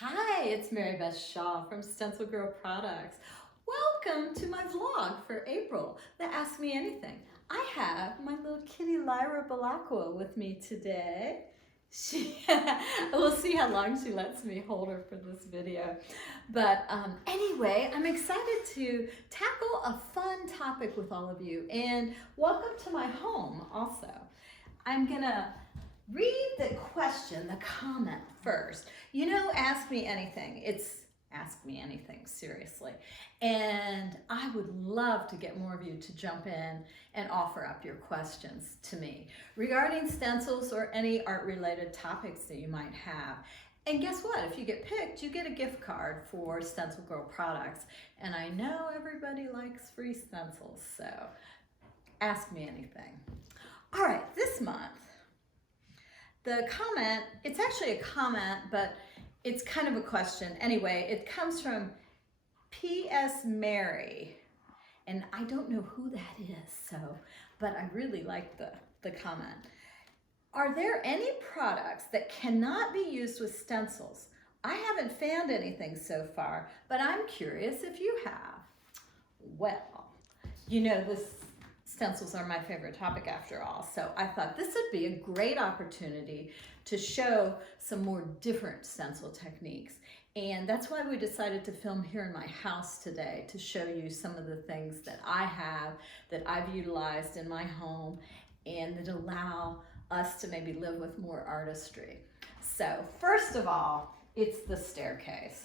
Hi, it's Mary Beth Shaw from StencilGirl Products. Welcome to my vlog for April, the Ask Me Anything. I have my little kitty Lyra Balacqua with me today. We'll see how long she lets me hold her for this video. But anyway, I'm excited to tackle a fun topic with all of you. And welcome to my home also. I'm gonna read the question, the comment first. You know, ask me anything. It's ask me anything, seriously. And I would love to get more of you to jump in and offer up your questions to me regarding stencils or any art-related topics that you might have. And guess what? If you get picked, you get a gift card for StencilGirl Products. And I know everybody likes free stencils, so ask me anything. All right, this month, the comment, it's actually a comment, but it's kind of a question. Anyway, it comes from P.S. Mary, and I don't know who that is, but I really like the comment. Are there any products that cannot be used with stencils? I haven't found anything so far, but I'm curious if you have. Well, you know, stencils are my favorite topic after all, so I thought this would be a great opportunity to show some more different stencil techniques. And that's why we decided to film here in my house today, to show you some of the things that I have, that I've utilized in my home, and that allow us to maybe live with more artistry. So first of all, it's the staircase.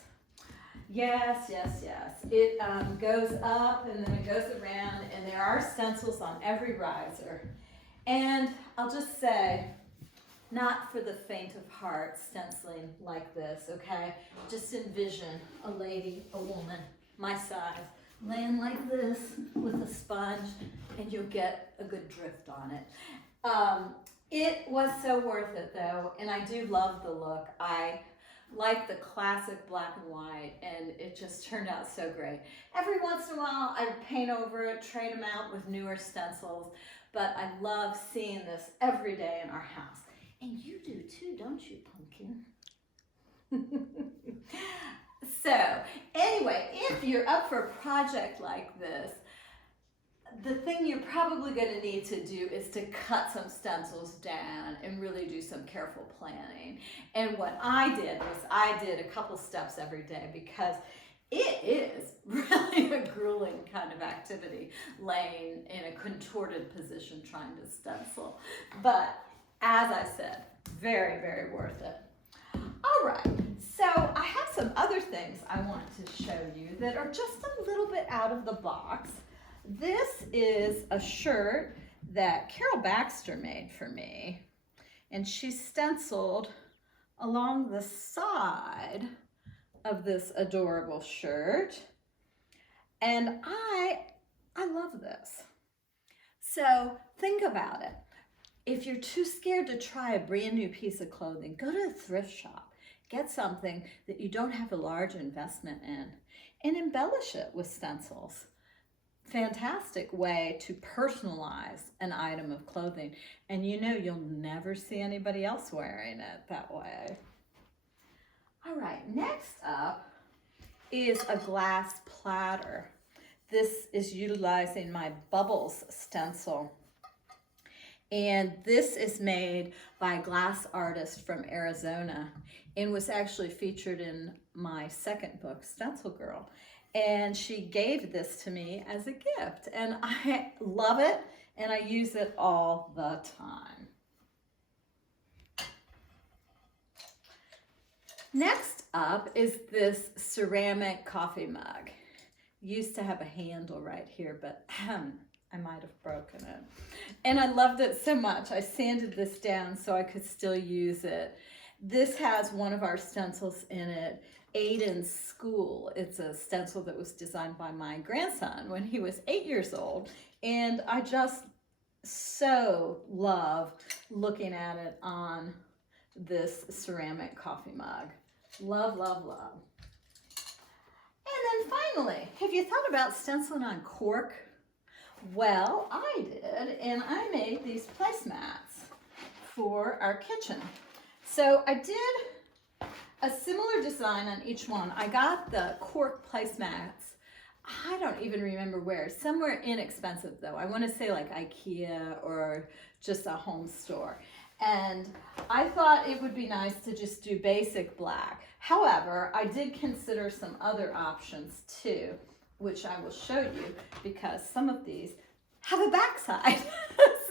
Yes, yes, yes. It goes up and then it goes around, and there are stencils on every riser. And I'll just say, not for the faint of heart, stenciling like this, okay? Just envision a lady, a woman, my size, laying like this with a sponge, and you'll get a good drift on it. It was so worth it though, and I do love the look. I like the classic black and white, and it just turned out so great. Every once in a while I paint over it, trade them out with newer stencils, but I love seeing this every day in our house. And you do too, don't you, pumpkin? So anyway, if you're up for a project like this, the thing you're probably going to need to do is to cut some stencils down and really do some careful planning. And what I did was I did a couple steps every day, because it is really a grueling kind of activity, laying in a contorted position trying to stencil. But as I said, very, very worth it. All right, so I have some other things I want to show you that are just a little bit out of the box. This is a shirt that Carol Baxter made for me, and she stenciled along the side of this adorable shirt, and I love this. So think about it. If you're too scared to try a brand new piece of clothing, go to a thrift shop, get something that you don't have a large investment in, and embellish it with stencils. Fantastic way to personalize an item of clothing, and you know you'll never see anybody else wearing it that way. All right, next up is a glass platter. This is utilizing my Bubbles stencil, and this is made by a glass artist from Arizona and was actually featured in my second book, Stencil Girl. And she gave this to me as a gift, and I love it, and I use it all the time. Next up is this ceramic coffee mug. Used to have a handle right here, but I might have broken it. And I loved it so much, I sanded this down so I could still use it. This has one of our stencils in it, Aiden's School. It's a stencil that was designed by my grandson when he was 8 years old, and I just so love looking at it on this ceramic coffee mug. Love, love, love. And then finally, have you thought about stenciling on cork? Well, I did, and I made these placemats for our kitchen. So I did a similar design on each one. I got the cork placemats. I don't even remember where. Somewhere inexpensive though. I want to say like IKEA or just a home store. And I thought it would be nice to just do basic black. However, I did consider some other options too, which I will show you because some of these have a backside.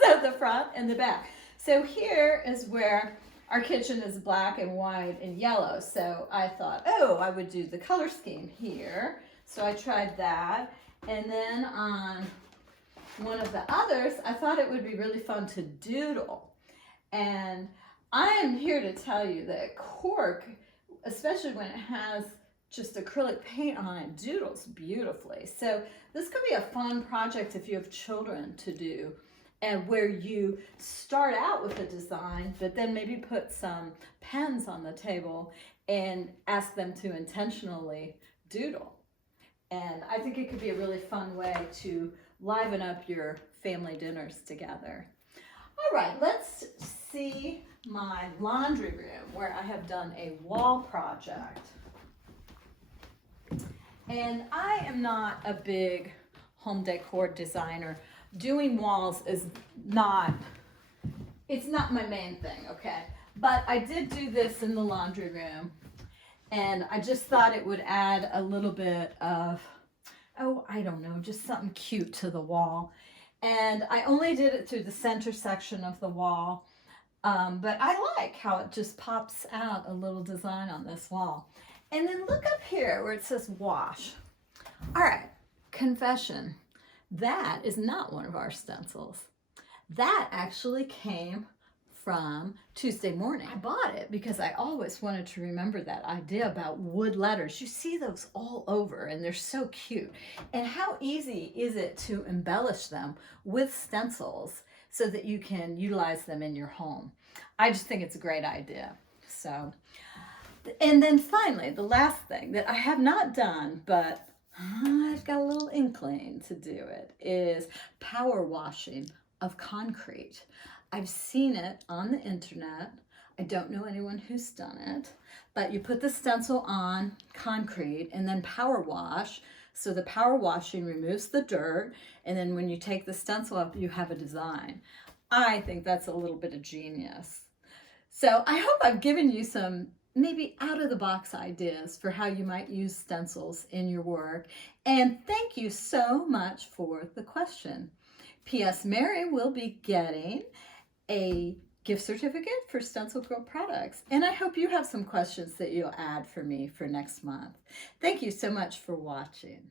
So the front and the back. So here is where our kitchen is black and white and yellow. So I thought, oh, I would do the color scheme here. So I tried that. And then on one of the others, I thought it would be really fun to doodle. And I am here to tell you that cork, especially when it has just acrylic paint on it, doodles beautifully. So this could be a fun project if you have children to do, and where you start out with a design, but then maybe put some pens on the table and ask them to intentionally doodle. And I think it could be a really fun way to liven up your family dinners together. All right, let's see my laundry room where I have done a wall project. And I am not a big home decor designer. Doing walls is not, it's not my main thing, okay? But I did do this in the laundry room, and I just thought it would add a little bit of, oh, I don't know, just something cute to the wall. And I only did it through the center section of the wall, but I like how it just pops out a little design on this wall. And then look up here where it says wash. All right, confession. That is not one of our stencils. That actually came from Tuesday morning. I bought it because I always wanted to remember that idea about wood letters. You see those all over and they're so cute. And how easy is it to embellish them with stencils so that you can utilize them in your home? I just think it's a great idea. So, and then finally, the last thing that I have not done, but I've got a little inkling to do it, is power washing of concrete. I've seen it on the internet. I don't know anyone who's done it, but you put the stencil on concrete and then power wash. So the power washing removes the dirt, and then when you take the stencil up, you have a design. I think that's a little bit of genius. So I hope I've given you some maybe out-of-the-box ideas for how you might use stencils in your work. And thank you so much for the question. P.S. Mary will be getting a gift certificate for StencilGirl Products. And I hope you have some questions that you'll add for me for next month. Thank you so much for watching.